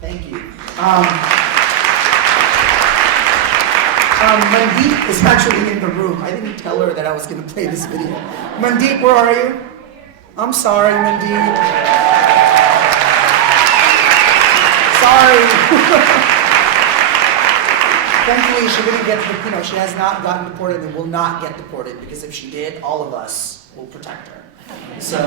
Thank you. Mandeep is actually in the room. I didn't tell her that I was going to play this video. Mandeep, where are you? I'm sorry, Mandeep. Sorry. Thankfully, she didn't get, she has not gotten deported and will not get deported, because if she did, all of us will protect her. So,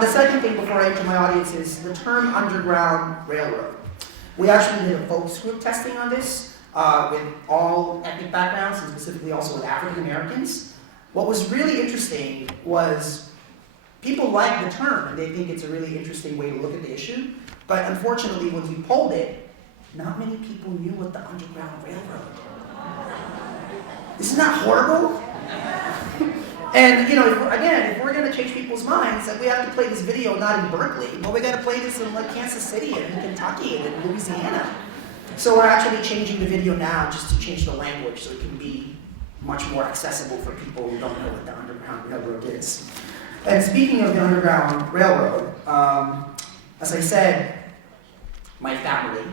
the second thing before I enter my audience is the term Underground Railroad. We actually did a focus group testing on this with all ethnic backgrounds, and specifically also with African Americans. What was really interesting was people like the term, and they think it's a really interesting way to look at the issue, but unfortunately when we polled it, not many people knew what the Underground Railroad. Isn't that horrible? And if we're going to change people's minds, we have to play this video not in Berkeley, but we got to play this in like Kansas City and in Kentucky and in Louisiana. So we're actually changing the video now just to change the language so it can be much more accessible for people who don't know what the Underground Railroad is. And speaking of the Underground Railroad, as I said, my family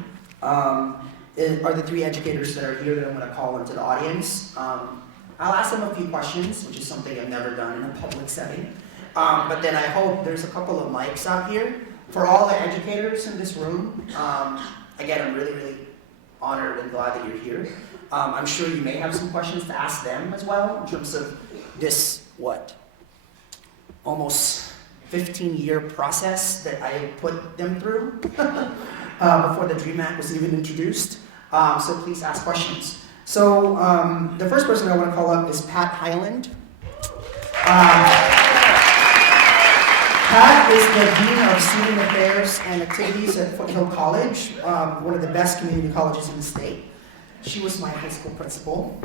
are the three educators that are here that I'm going to call into the audience. I'll ask them a few questions, which is something I've never done in a public setting. But then I hope there's a couple of mics out here. For all the educators in this room, again, I'm really, really honored and glad that you're here. I'm sure you may have some questions to ask them as well, in terms of this, almost 15-year process that I put them through before the DREAM Act was even introduced. So please ask questions. So the first person I want to call up is Pat Hyland. Pat is the Dean of Student Affairs and Activities at Foothill College, one of the best community colleges in the state. She was my high school principal.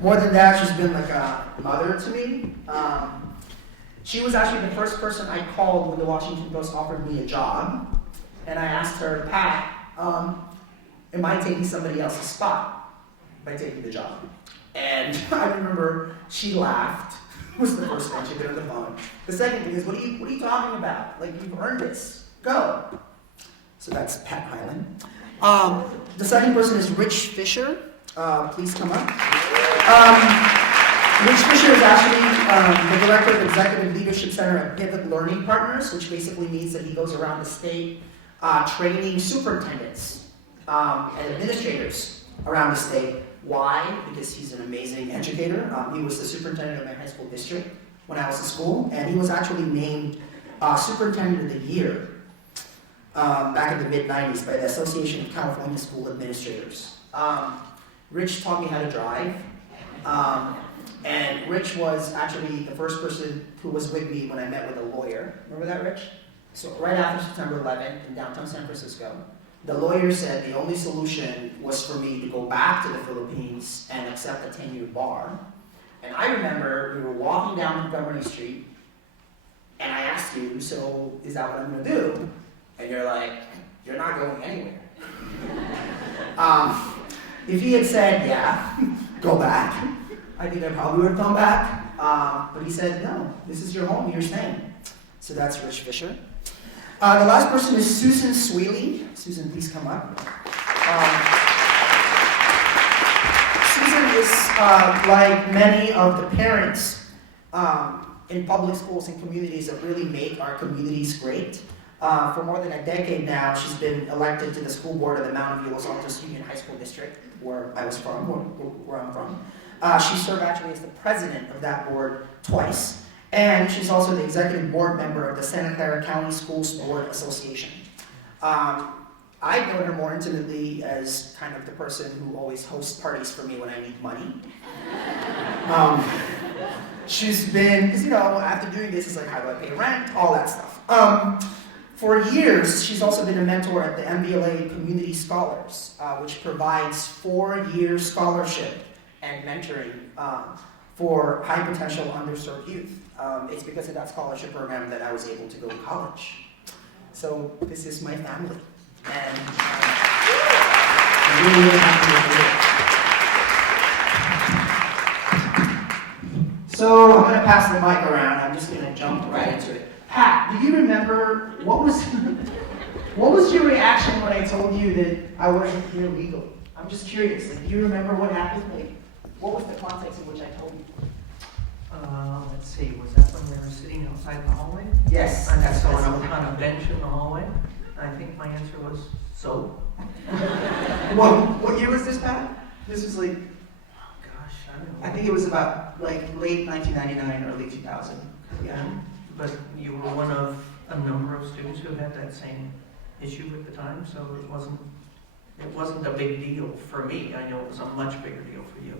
More than that, she's been like a mother to me. She was actually the first person I called when the Washington Post offered me a job. And I asked her, Pat, am I taking somebody else's spot by taking the job? And I remember she laughed. Was the first thing she did on the phone. The second thing is, what are you talking about? Like, you've earned this. Go. So that's Pat Hyland. The second person is Rich Fisher. Please come up. Rich Fisher is actually the director of the Executive Leadership Center at Pivot Learning Partners, which basically means that he goes around the state training superintendents and administrators around the state. Why? Because he's an amazing educator. He was the superintendent of my high school district when I was in school, and he was actually named Superintendent of the Year back in the mid-90s by the Association of California School Administrators. Rich taught me how to drive, and Rich was actually the first person who was with me when I met with a lawyer. Remember that, Rich? So right after September 11th in downtown San Francisco, the lawyer said the only solution was for me to go back to the Philippines and accept a 10-year bar. And I remember we were walking down Montgomery Street, and I asked you, so is that what I'm going to do? And you're like, you're not going anywhere. If he had said, yeah, go back, I think I probably would have come back. But he said, no, this is your home, you're staying. So that's Rich Fisher. The last person is Susan Sweely. Susan, please come up. Susan is like many of the parents in public schools and communities that really make our communities great. For more than a decade now, she's been elected to the school board of the Mountain View Los Altos Union High School District, where I was from, where I'm from. She served actually as the president of that board twice. And she's also the executive board member of the Santa Clara County Schools Board Association. I've known her more intimately as kind of the person who always hosts parties for me when I need money. She's been, because after doing this, it's like, how do I pay rent? All that stuff. For years, she's also been a mentor at the MBLA Community Scholars, which provides 4-year scholarship and mentoring for high potential underserved youth. It's because of that scholarship program that I was able to go to college. So this is my family. And I'm really, really happy to be here. So I'm going to pass the mic around. I'm just going to jump right into it. Pat, do you remember what was What was your reaction when I told you that I wasn't here legally? I'm just curious. Like, do you remember what happened? Like, what was the context in which I told you? Let's see, was that when we were sitting outside the hallway? Yes. And I saw on a bench in the hallway. I think my answer was, so? What year was this, Pat? This was like, Gosh, I don't know. I think it was about like late 1999, early 2000. Yeah, but you were one of a number of students who had that same issue at the time, so it wasn't a big deal for me. I know it was a much bigger deal for you.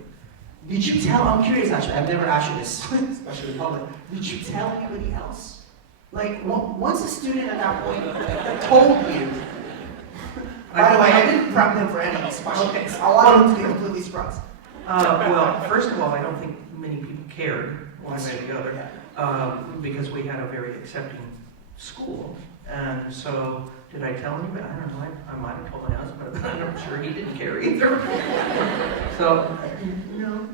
Did you tell, I'm curious actually, I've never asked you this, especially in public. Did you tell anybody else? Like, once a student at that point told you, by the way, I didn't prep them for any of these questions. I wanted them to be completely surprised. Well, first of all, I don't think many people cared one way or the other, because we had a very accepting school. And so, did I tell anybody? I don't know, I might have told my husband, but I'm sure he didn't care either. So, no,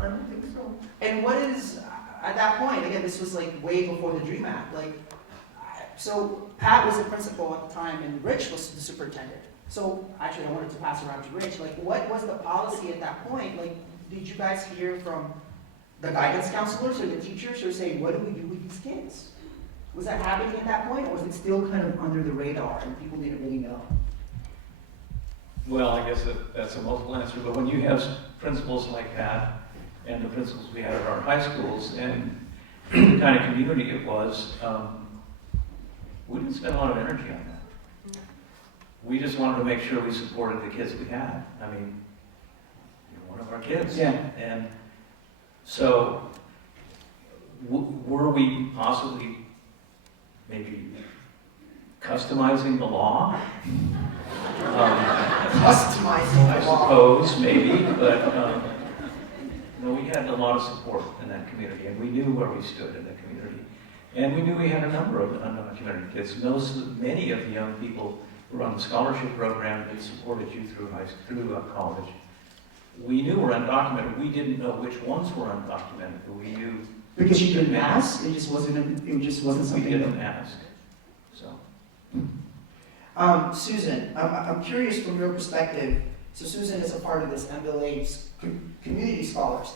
I don't think so. And what is, at that point, again, this was like way before the DREAM Act, like, so Pat was the principal at the time and Rich was the superintendent. So actually I wanted to pass around to Rich, like what was the policy at that point? Like, did you guys hear from the guidance counselors or the teachers who were saying, what do we do with these kids? Was that happening at that point, or was it still kind of under the radar and people didn't really know? Well, I guess that's a multiple answer, but when you have principals like that, and the principals we had at our high schools, and the kind of community it was, we didn't spend a lot of energy on that. We just wanted to make sure we supported the kids we had. I mean, you're one of our kids. Yeah. And so, were we possibly maybe customizing the law? Customizing I the law. suppose, maybe, but no, we had a lot of support in that community, and we knew where we stood in the community. And we knew we had a number of community kids. Many of the young people who were on the scholarship program that supported you through college. We knew were undocumented. We didn't know which ones were undocumented, but we knew. Because you didn't ask? It just wasn't something. We didn't ask. So. Susan, I'm curious from your perspective. So Susan is a part of this MLA's community scholars.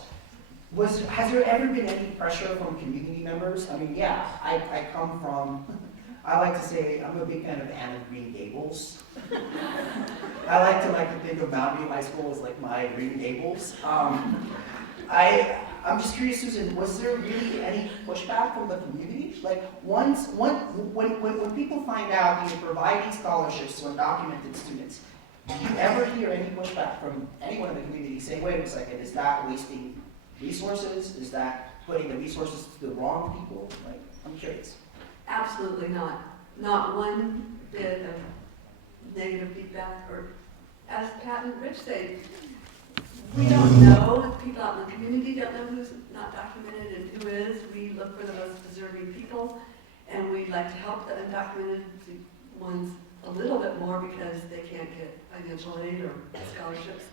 Has there ever been any pressure from community members? I mean, yeah, I come from, I like to say I'm a big fan of Anne of Green Gables. I like to think of Boundary High School as like my Green Gables. I'm just curious, Susan, was there really any pushback from the community? Like when people find out that you provide these scholarships to undocumented students, do you ever hear any pushback from anyone in the community saying, wait a second, is that wasting resources? Is that putting the resources to the wrong people? Like, I'm curious. Absolutely not. Not one bit of negative feedback, or as Pat and Rich say, we don't know, people out in the community don't know who's not documented and who is. We look for the most deserving people, and we like to help the undocumented ones a little bit more because they can't get financial aid or scholarships.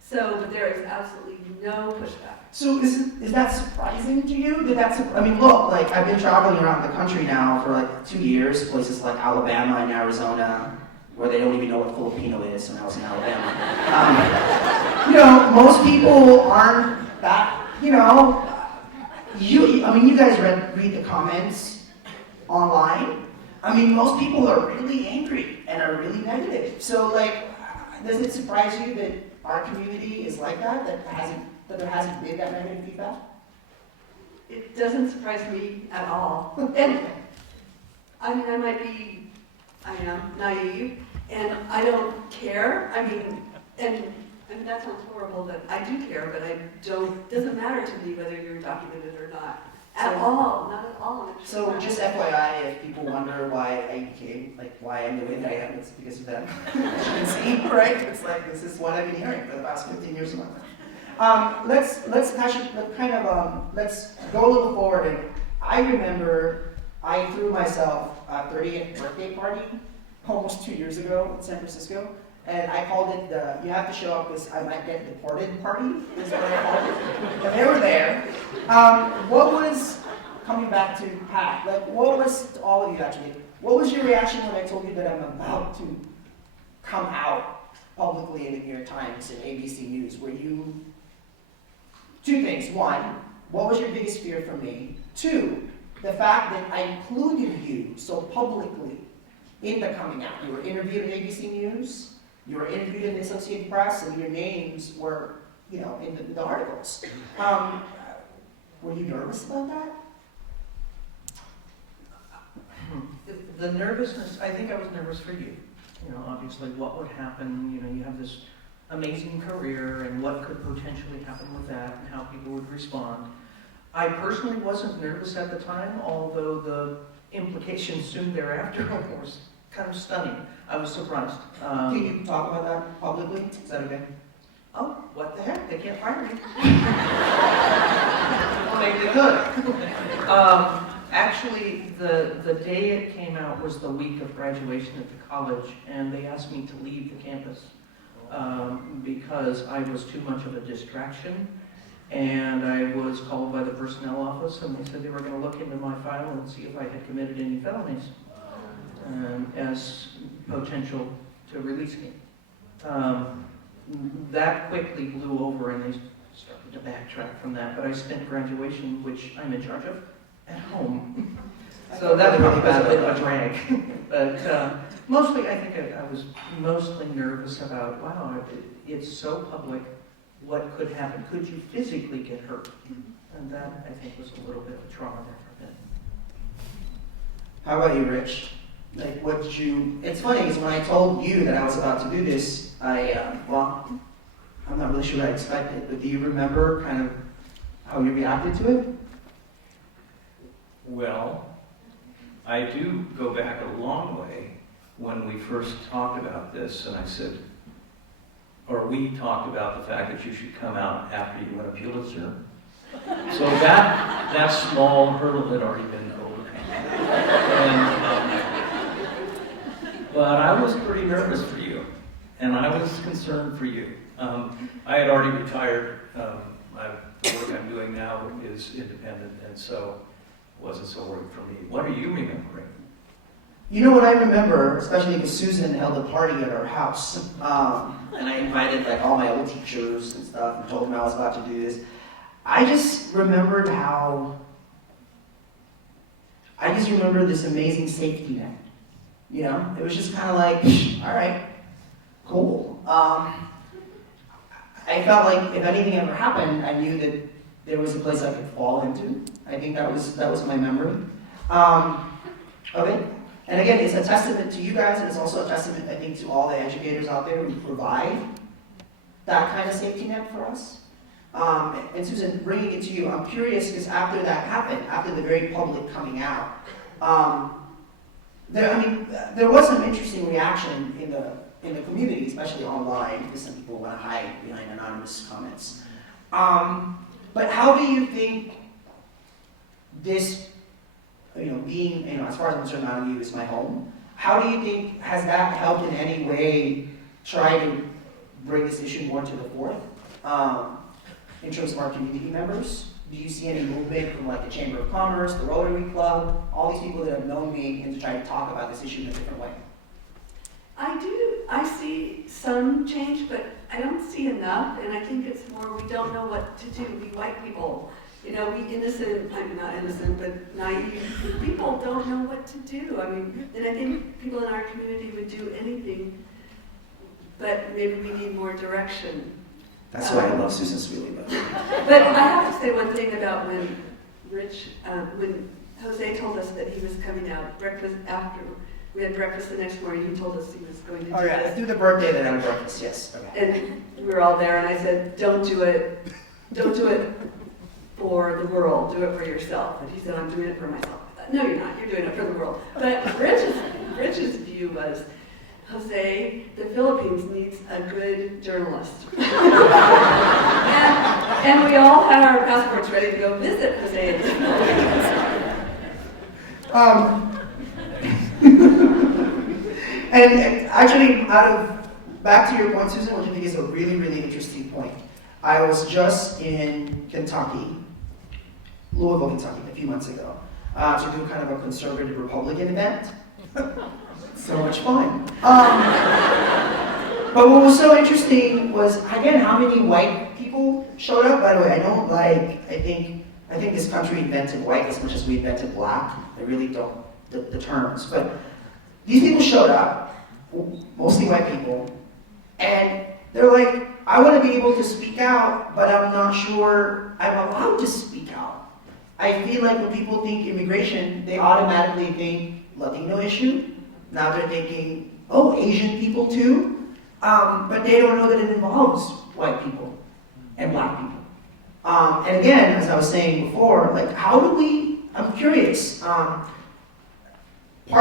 So, but there is absolutely no pushback. So is that surprising to you? I mean, look, like I've been traveling around the country now for like 2 years, places like Alabama and Arizona, where they don't even know what Filipino is when I was in Alabama. Most people aren't that, you guys read the comments online. I mean, most people are really angry and are really negative. So, like, does it surprise you that our community is like that there hasn't been that negative feedback? It doesn't surprise me at all. And I mean, I am naive, and I don't care. I mean, that sounds horrible, but I do care, but it doesn't matter to me whether you're documented or not. Not at all. So just FYI, if people wonder why I became, why I'm the way that I am, it's because of them. As you can see, right? It's like, this is what I've been hearing for the past 15 years of my life. Let's go a little forward. And I remember I threw myself a 30th birthday party almost 2 years ago in San Francisco. And I called it the, you have to show up because I might get deported party, is what I called it. And they were there. coming back to Pat, like what was, all of you actually, what was your reaction when I told you that I'm about to come out publicly in the New York Times and ABC News? Were you, two things. One, what was your biggest fear for me? Two, the fact that I included you so publicly in the coming out. You were interviewed at ABC News, you were interviewed in the Associated Press, and your names were, you know, in the articles. Were you nervous about that? The nervousness, I think I was nervous for you. You know, obviously what would happen, you know, you have this amazing career and what could potentially happen with that and how people would respond. I personally wasn't nervous at the time, although the implications soon thereafter was kind of stunning. I was surprised. Can you talk about that publicly? Is that okay? Oh, what the heck? They can't fire me. Maybe they could. Actually, the day it came out was the week of graduation at the college, and they asked me to leave the campus because I was too much of a distraction. And I was called by the personnel office, and they said they were going to look into my file and see if I had committed any felonies as potential to release me. That quickly blew over, and they started to backtrack from that. But I spent graduation, which I'm in charge of, at home. So that was a bit of a drag. But mostly, I think I was mostly nervous about, wow, it's so public. What could happen? Could you physically get hurt? And that, I think, was a little bit of a trauma there for a bit. How about you, Rich? Like, what did you... It's funny, because when I told you that I was about to do this, well, I'm not really sure what I expected, but do you remember kind of how you reacted to it? Well, I do go back a long way when we first talked about this, and I said, or we talked about the fact that you should come out after you win a Pulitzer. So that small hurdle had already been overcome. But I was pretty nervous for you, and I was concerned for you. I had already retired. The work I'm doing now is independent, and so it wasn't so worried for me. What are you remembering? You know what I remember, especially because Susan held a party at our house, and I invited like all my old teachers and stuff and told them I was about to do this. I just remembered this amazing safety net. You know, it was just kind of like, all right, cool. I felt like if anything ever happened, I knew that there was a place I could fall into. I think that was my memory of it. And again, it's a testament to you guys, and it's also a testament, I think, to all the educators out there who provide that kind of safety net for us. And Susan, bringing it to you, I'm curious, because after that happened, after the very public coming out, there was some interesting reaction in the community, especially online, because some people want to hide behind anonymous comments. But how do you think this, being, as far as I'm concerned, Mountain View is my home, how do you think, has that helped in any way try to bring this issue more to the fore in terms of our community members? Do you see any movement from like the Chamber of Commerce, the Rotary Club, all these people that have known me, and to try to talk about this issue in a different way? I see some change, but I don't see enough, and I think it's more we don't know what to do. We white people, we innocent, I'm not innocent, but naive people don't know what to do. And I think people in our community would do anything, but maybe we need more direction. That's why I love Susan Sweeley. But I have to say one thing about when when Jose told us that he was coming out, after we had breakfast the next morning, he told us he was going to do let's do the birthday then on breakfast, yes. Okay. And we were all there, and I said, don't do it for the world, do it for yourself. And he said, I'm doing it for myself. I thought, no, you're not, you're doing it for the world. But Rich's view was, Jose, the Philippines needs a good journalist. and we all had our passports ready to go visit Jose in the Philippines. And actually, back to your point, Susan, which I think is a really, really interesting point. I was just in Kentucky Louisville, Kentucky, a few months ago, to do kind of a conservative Republican event. So much fun. But what was so interesting was, again, how many white people showed up. By the way, I think this country invented white as much as we invented black. I really don't, the terms. But these people showed up, mostly white people, and they're like, I want to be able to speak out, but I'm not sure I'm allowed to speak out. I feel like when people think immigration, they automatically think Latino issue. Now they're thinking, oh, Asian people too. But they don't know that it involves white people and black people. And again, as I was saying before, like I'm curious. Part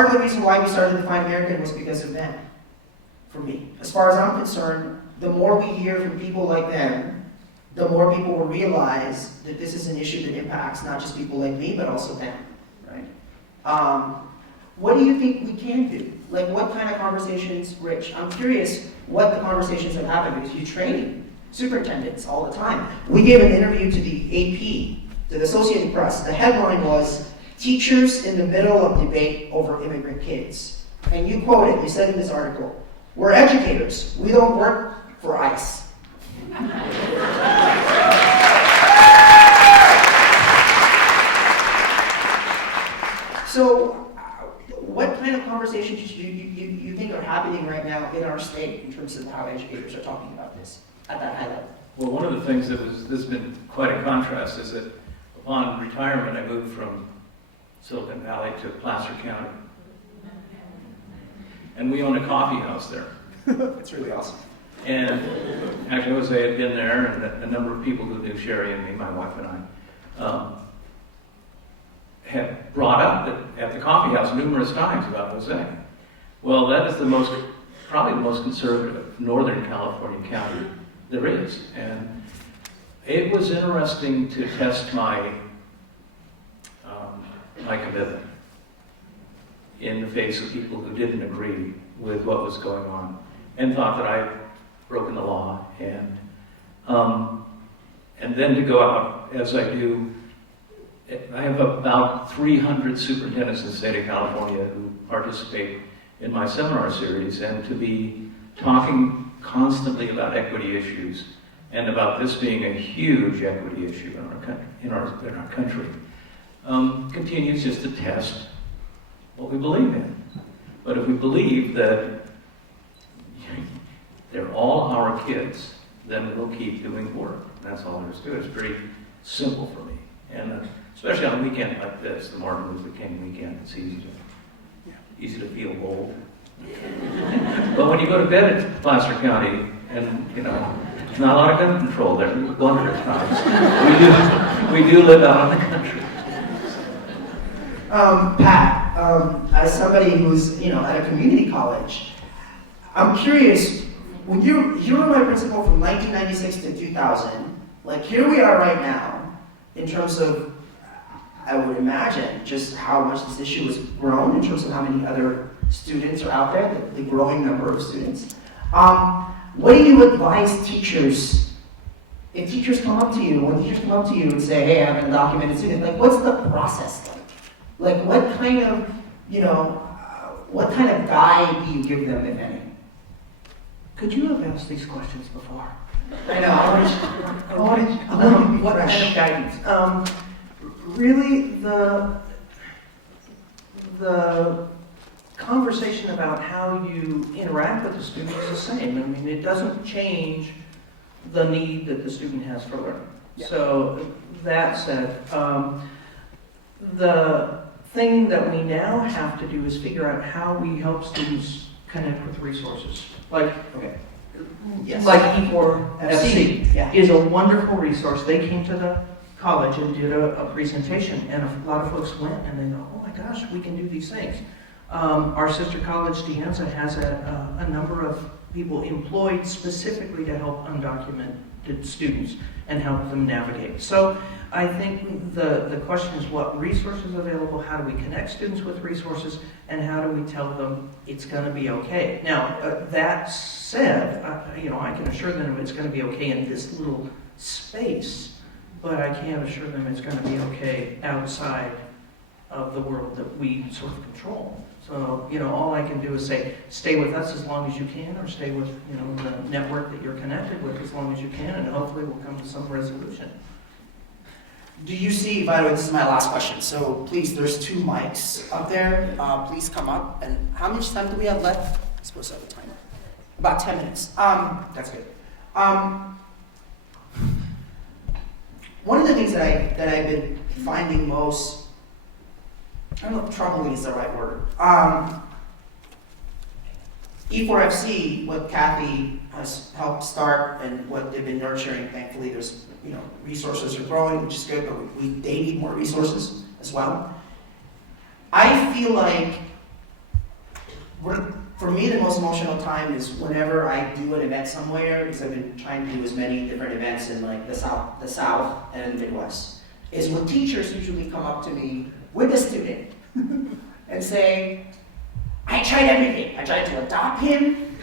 of the reason why we started Define American was because of them, for me. As far as I'm concerned, the more we hear from people like them, the more people will realize that this is an issue that impacts not just people like me, but also them, right? What do you think we can do? Like, what kind of conversations, Rich? I'm curious what the conversations have happened, because you train superintendents all the time. We gave an interview to the AP, to the Associated Press. The headline was, "Teachers in the Middle of Debate Over Immigrant Kids." And you quoted, you said in this article, "We're educators. We don't work for ICE." So, what kind of conversations do you think are happening right now in our state in terms of how educators are talking about this at that high level? Well, one of the things that's been quite a contrast is that upon retirement, I moved from Silicon Valley to Placer County. And we own a coffee house there. It's really awesome. And actually, Jose had been there, and a number of people who knew Sherry and me, my wife and I, had brought up at the coffee house numerous times about Jose. Well, that is probably the most conservative Northern California county there is. And it was interesting to test my commitment in the face of people who didn't agree with what was going on and thought that I'd broken the law. And then to go out as I do. I have about 300 superintendents in the state of California who participate in my seminar series, and to be talking constantly about equity issues and about this being a huge equity issue in our country continues just to test what we believe in. But if we believe that they're all our kids, then we'll keep doing work. That's all there is to it. It's pretty simple for me. And especially on a weekend like this, the Martin Luther King weekend, it's easy to feel bold. But when you go to bed at Placer County, and there's not a lot of gun control there, we wonder at times. We do live out in the country. Pat, as somebody who's at a community college, I'm curious. When you were my principal from 1996 to 2000, like here we are right now, in terms of, I would imagine, just how much this issue has grown in terms of how many other students are out there, the growing number of students. What do you advise teachers, if teachers come up to you, when teachers come up to you and say, hey, I'm an undocumented student, like what's the process like? Like what kind of guide do you give them, if any? Could you have asked these questions before? I know, I want to be What fresh. kind of guidance? Really, the conversation about how you interact with the student is the same. I mean, it doesn't change the need that the student has for learning. Yeah. So that said, the thing that we now have to do is figure out how we help students connect with resources. Like Yes. like E4FC Yeah. is a wonderful resource. They came to the college and did a presentation, and a lot of folks went and they go, oh my gosh, we can do these things. Our sister college, De Anza, has a number of people employed specifically to help undocumented students and help them navigate. So I think the question is what resources are available, how do we connect students with resources, and how do we tell them it's going to be okay. Now, that said, I can assure them it's going to be okay in this little space, but I can't assure them it's going to be okay outside of the world that we sort of control. So, all I can do is say, stay with us as long as you can, or stay with, the network that you're connected with as long as you can, and hopefully we'll come to some resolution. Do you see, by the way, this is my last question, so please, there's 2 mics up there. Please come up. And how much time do we have left? I'm supposed to have a timer. About 10 minutes. That's good. One of the things that I've been finding most, I don't know if troubling is the right word. E4FC, what Kathy has helped start and what they've been nurturing, thankfully there's, resources are growing, which is good, but they need more resources as well. I feel like, for me, the most emotional time is whenever I do an event somewhere, because I've been trying to do as many different events in like the South and the Midwest, is when teachers usually come up to me with a student and say, I tried everything. I tried to adopt him.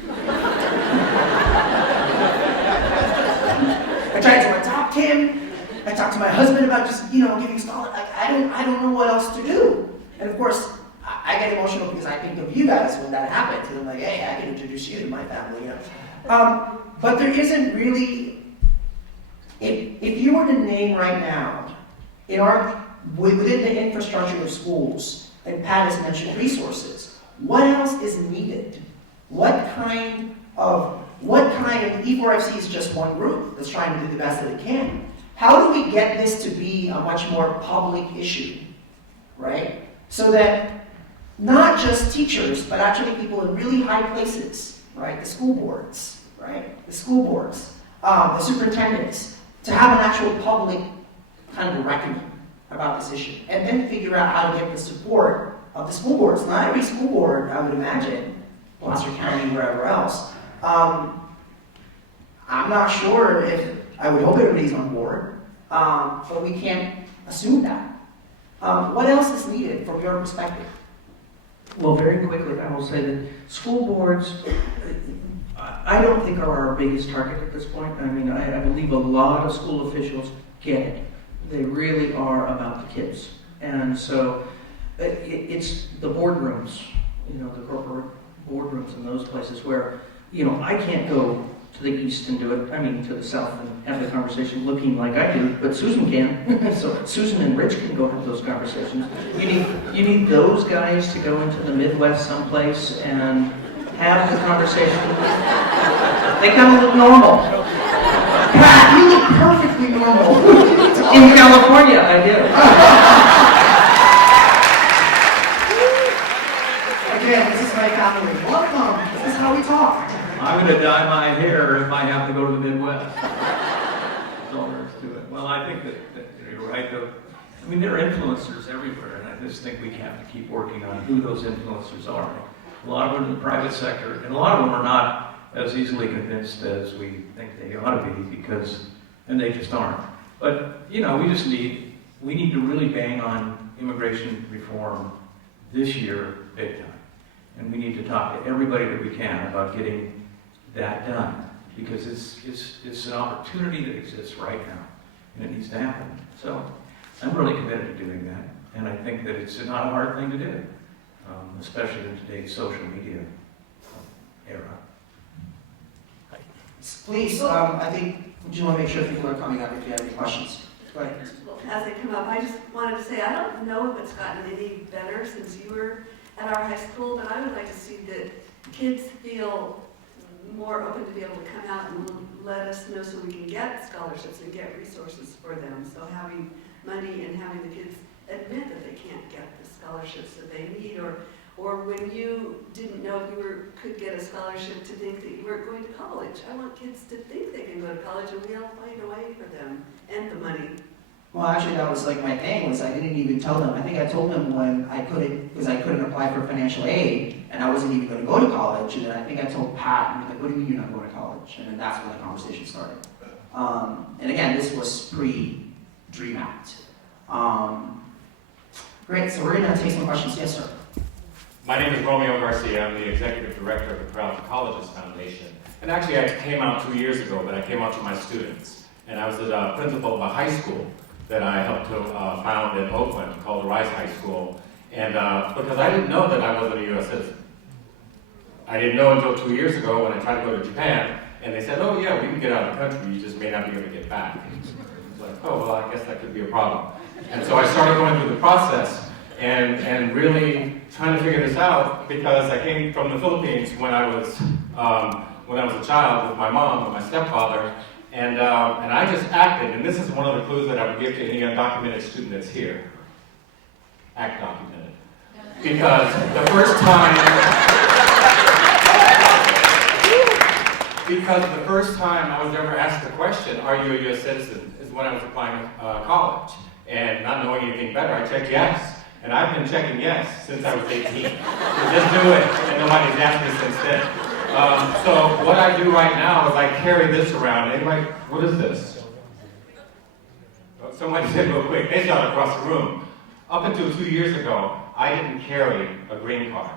I tried to adopt him. I talked to my husband about just, giving scholarship. I don't know what else to do. And of course, I get emotional because I think of you guys when that happens. And I'm like, hey, I can introduce you to my family, But there isn't really, if you were to name right now, within the infrastructure of schools, and Pat has mentioned resources, what else is needed? What kind of E4FC is just one group that's trying to do the best that it can. How do we get this to be a much more public issue, right? So that not just teachers, but actually people in really high places, right? The school boards, right? The school boards, the superintendents, to have an actual public kind of reckoning about this issue, and then figure out how to get the support of the school boards. Not every school board, I would imagine, Gloucester County, wherever else. I'm not sure if, I would hope everybody's on board, but we can't assume that. What else is needed from your perspective? Well, very quickly, I will say that school boards, I don't think are our biggest target at this point. I mean, I believe a lot of school officials get it. They really are about the kids. And so it's the boardrooms, the corporate boardrooms in those places where, I can't go to the east and do it, to the south and have the conversation looking like I do, but Susan can. So Susan and Rich can go have those conversations. You need those guys to go into the Midwest someplace and have the conversation. They kind of look normal. Pat, you look perfectly normal. In California, I do. Again, this is my family. Welcome. This is how we talk. I'm going to dye my hair if I have to go to the Midwest. That's all there is to it. Well, I think that you're right, though. There are influencers everywhere, and I just think we have to keep working on who those influencers are. A lot of them in the private sector, and a lot of them are not as easily convinced as we think they ought to be, and they just aren't. But, we need to really bang on immigration reform this year big time. And we need to talk to everybody that we can about getting that done, because it's an opportunity that exists right now, and it needs to happen. So I'm really committed to doing that, and I think that it's not a hard thing to do, especially in today's social media era. Please, I think, would you want to make sure people are coming up if you have any questions? Go ahead. Well, as they come up, I just wanted to say, I don't know if it's gotten any better since you were at our high school, but I would like to see that kids feel more open to be able to come out and let us know so we can get scholarships and get resources for them. So having money and having the kids admit that they can't get the scholarships that they need, or when you didn't know if you could get a scholarship to think that you weren't going to college. I want kids to think they can go to college, and we'll find a way for them and the money. Well, actually, that was like my thing, was I didn't even tell them. I think I told them when I couldn't, because I couldn't apply for financial aid, and I wasn't even going to go to college. And then I think I told Pat, and he was like, what do you mean you're not going to college? And then that's when the conversation started. And again, this was pre-Dream Act. Great, so we're going to take some questions. Yes, sir. My name is Romeo Garcia. I'm the executive director of the Crown Colleges Foundation. And actually, I came out 2 years ago, but I came out to my students. And I was the principal of a high school that I helped to found in Oakland called Rice High School. And because I didn't know that I wasn't a U.S. citizen. I didn't know until 2 years ago when I tried to go to Japan, and they said, oh yeah, we can get out of the country, you just may not be able to get back. It's like, oh, well, I guess that could be a problem. And so I started going through the process and really trying to figure this out because I came from the Philippines when I was a child with my mom and my stepfather, and I just acted, and this is one of the clues that I would give to any undocumented student that's here. Act documented. Because the first time I was ever asked the question, are you a U.S. citizen, is when I was applying to college. And not knowing anything better, I checked yes. And I've been checking yes since I was 18. So just do it, and nobody's asked me since then. So what I do right now is I carry this around. Anybody, what is this? Oh, somebody said real quick, they shot across the room. Up until 2 years ago, I didn't carry a green card.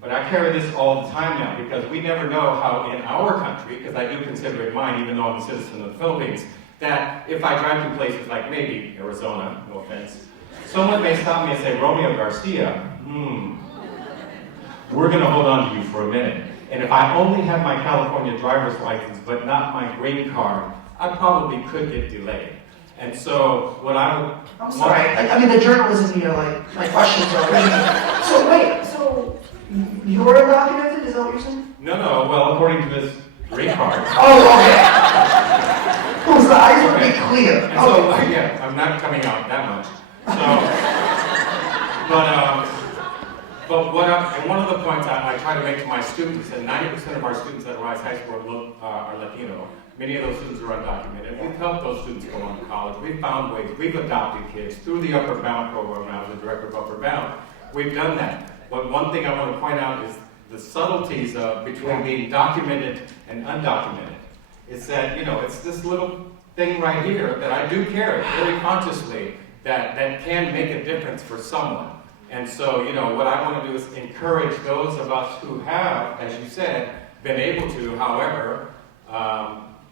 But I carry this all the time now because we never know how in our country, because I do consider it mine even though I'm a citizen of the Philippines, that if I drive to places like maybe Arizona, no offense, someone may stop me and say, Romeo Garcia, we're going to hold on to you for a minute. And if I only have my California driver's license but not my green card, I probably could get delayed. And so what I would... I'm sorry, I mean the journalism here, like, my questions are really... So wait, so you're undocumented, is that what you're saying? No, well, according to this green card. Oh, okay. Whose eyes would be clear. And so, yeah, I'm not coming out that much. So, and one of the points I try to make to my students, and 90% of our students at Rice High School are Latino. Many of those students are undocumented. We've helped those students go on to college. We've found ways. We've adopted kids through the Upward Bound program. When I was the director of Upward Bound, we've done that. But one thing I want to point out is the subtleties between being documented and undocumented. It's that, it's this little thing right here that I do carry very consciously that can make a difference for someone. And so, what I want to do is encourage those of us who have, as you said, been able to, however,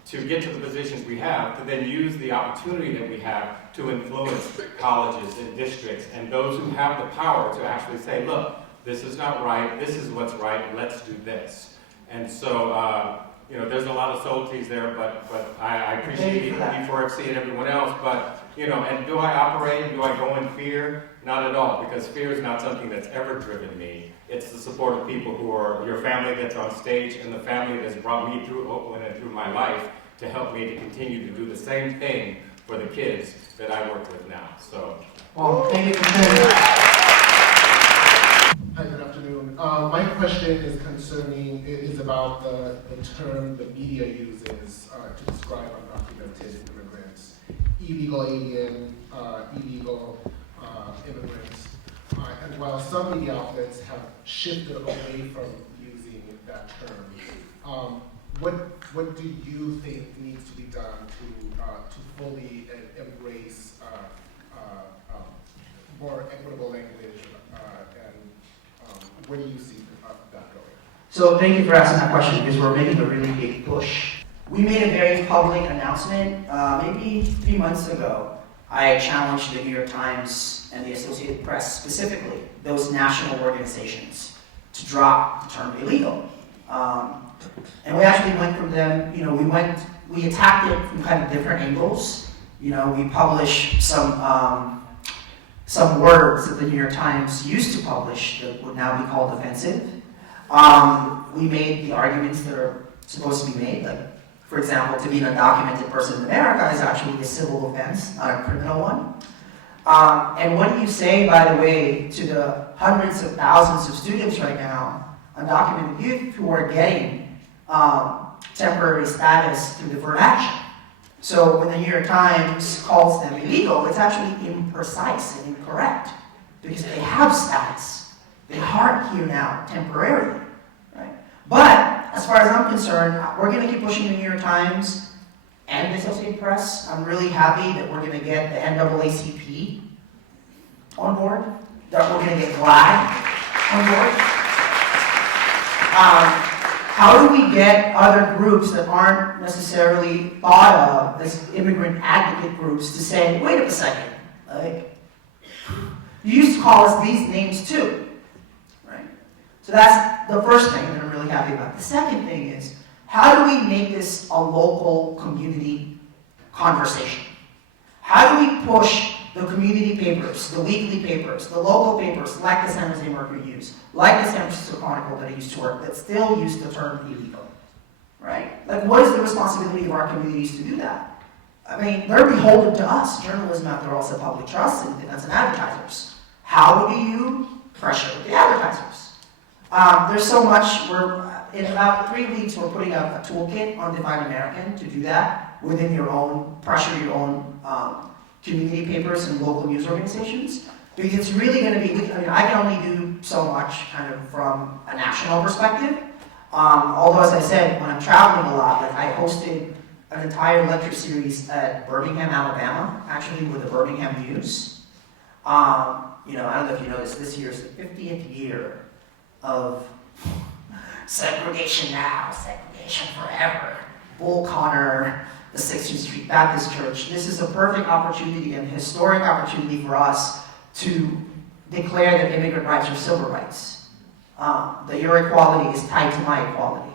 to get to the positions we have, to then use the opportunity that we have to influence colleges and districts and those who have the power to actually say, look, this is not right, this is what's right, let's do this. And so, there's a lot of subtleties there, but I appreciate E4FC and everyone else, but, and do I operate, do I go in fear? Not at all, because fear is not something that's ever driven me. It's the support of people who are your family that's on stage and the family that's brought me through Oakland and through my life to help me to continue to do the same thing for the kids that I work with now. So, well, thank you for sharing that. Hi, good afternoon. My question is about the term the media uses to describe undocumented immigrants, illegal alien, illegal immigrants. And while some media outlets have shifted away from using that term, what do you think needs to be done to fully embrace more equitable language, and where do you see that going? So thank you for asking that question because we're making a really big push. We made a very public announcement maybe 3 months ago. I challenged the New York Times and the Associated Press, specifically those national organizations, to drop the term illegal. And we actually went from them, we attacked it from kind of different angles. We published some words that the New York Times used to publish that would now be called offensive. We made the arguments that are supposed to be made, like, for example, to be an undocumented person in America is actually a civil offense, not a criminal one. And what do you say, by the way, to the hundreds of thousands of students right now, undocumented youth, who are getting temporary status through deferred action? So when the New York Times calls them illegal, it's actually imprecise and incorrect because they have status. They aren't here now temporarily, right? But as far as I'm concerned, we're going to keep pushing the New York Times and the Associated Press. I'm really happy that we're going to get the NAACP on board, that we're going to get GLAAD on board. How do we get other groups that aren't necessarily thought of as immigrant advocate groups to say, wait a second, like, you used to call us these names too, right? So that's the first thing that I'm really happy about. The second thing is, how do we make this a local community conversation? How do we push the community papers, the weekly papers, the local papers, like the San Jose Mercury News, like the San Francisco Chronicle that I used to work, that still use the term illegal, right? Like, what is the responsibility of our communities to do that? I mean, they're beholden to us, journalism after all is a public trust and defense and advertisers. How do you pressure the advertisers? There's so much. In about 3 weeks, we're putting out a toolkit on Divine American to do that within your own, pressure your own community papers and local news organizations. Because it's really going to be, I mean, I can only do so much kind of from a national perspective. Although, as I said, when I'm traveling a lot, like I hosted an entire lecture series at Birmingham, Alabama, actually with the Birmingham News. You know, I don't know if you know this year is the 50th year of segregation now, segregation forever. Bull Connor, the 16th Street Baptist Church. This is a perfect opportunity and historic opportunity for us to declare that immigrant rights are civil rights. That your equality is tied to my equality.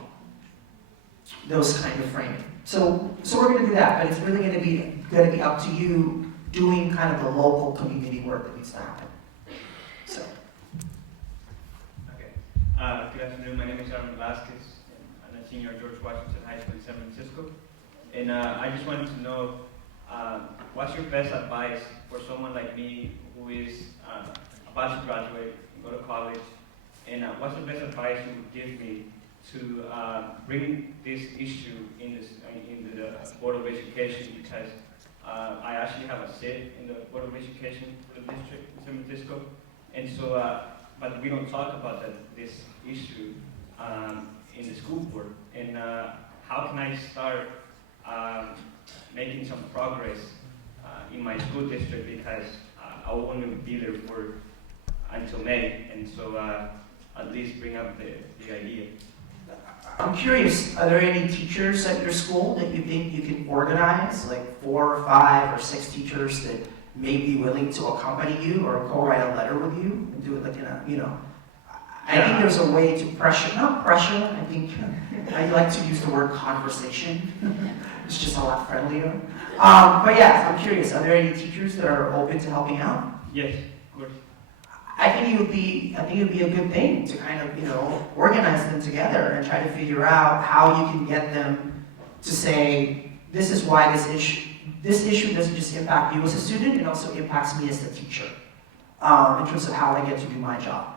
Those kind of framing. So we're going to do that, but it's really going to be up to you doing kind of the local community work that needs to happen. So. Okay. Good afternoon. My name is Aaron Velasquez. I'm a senior at George Washington High School in San Francisco. And I just wanted to know, what's your best advice for someone like me who is about to graduate and go to college? And what's the best advice you would give me to bring this issue in the Board of Education? Because I actually have a seat in the Board of Education for the district in San Francisco. And so, but we don't talk about this issue in the school board. And how can I start making some progress in my school district, because I won't be there until May, and so at least bring up the idea. I'm curious, are there any teachers at your school that you think you can organize, like 4 or 5 or 6 teachers that may be willing to accompany you or co-write a letter with you and do it like in a, you know, I think there's a way to pressure, not pressure, I think, I like to use the word conversation. It's just a lot friendlier. But yeah, I'm curious, are there any teachers that are open to helping out? Yes, of course. I think it would be a good thing to kind of, you know, organize them together and try to figure out how you can get them to say, this is why this issue doesn't just impact you as a student, it also impacts me as the teacher, in terms of how I get to do my job.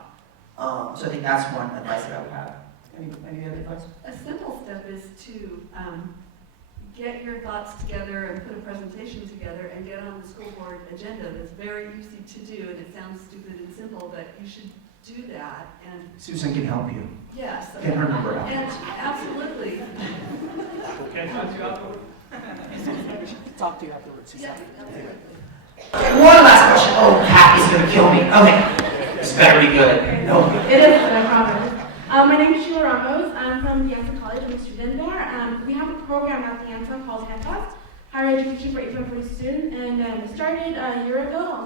So I think that's one advice that I would have. Any other advice? A simple step is to get your thoughts together and put a presentation together and get on the school board agenda. That's very easy to do, and it sounds stupid and simple, but you should do that. And Susan can help you. yes. Get her number out. And absolutely. Can I talk to you afterward? Talk to you afterwards, Susan. Yes, absolutely. Okay, one last question. Oh, Pat is going to kill me. Okay. This better be good. No. It is, I promise. My name is Sheila Ramos. I'm from the Anson College. I'm a student there. We have a program at the Anson called HEFAS, Higher Education for E4FC students, and it started a year ago.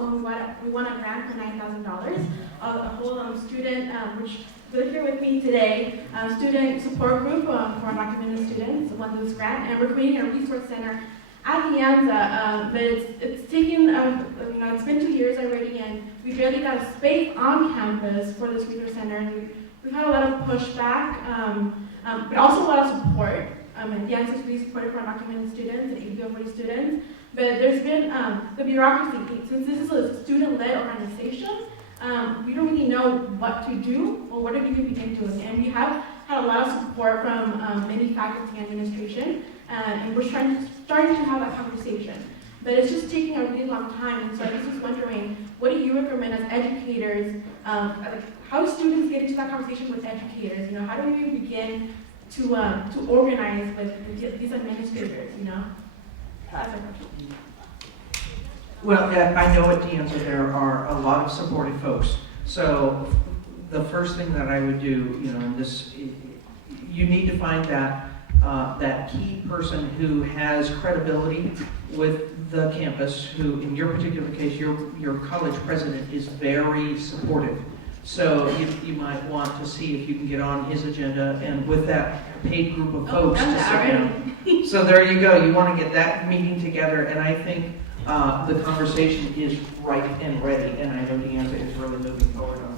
We won a grant for $9,000. A whole student, which is here with me today, student support group for undocumented students won this grant, and we're creating a resource center at the ANZA, but it's taken, it's been 2 years already, and we barely got a space on campus for this resource center. And we've had a lot of pushback, but also a lot of support. And the ANZA is really supported for undocumented students and E4FC students, but there's been the bureaucracy. Since this is a student-led organization, we don't really know what to do or what are we going to begin doing. And we have had a lot of support from many faculty and administration, and we're starting to have that conversation. But it's just taking a really long time, and so I was just wondering, what do you recommend as educators, how do students get into that conversation with educators? You know, how do we begin to organize with these administrators, you know? That's a question. Well, I know at the answer there are a lot of supportive folks. So the first thing that I would do, you know, you need to find that, that key person who has credibility with the campus, who in your particular case, your college president is very supportive. So you might want to see if you can get on his agenda and with that paid group of folks to sit down. So there you go. You want to get that meeting together, and I think the conversation is right and ready, and I know Deanna is really moving forward on this.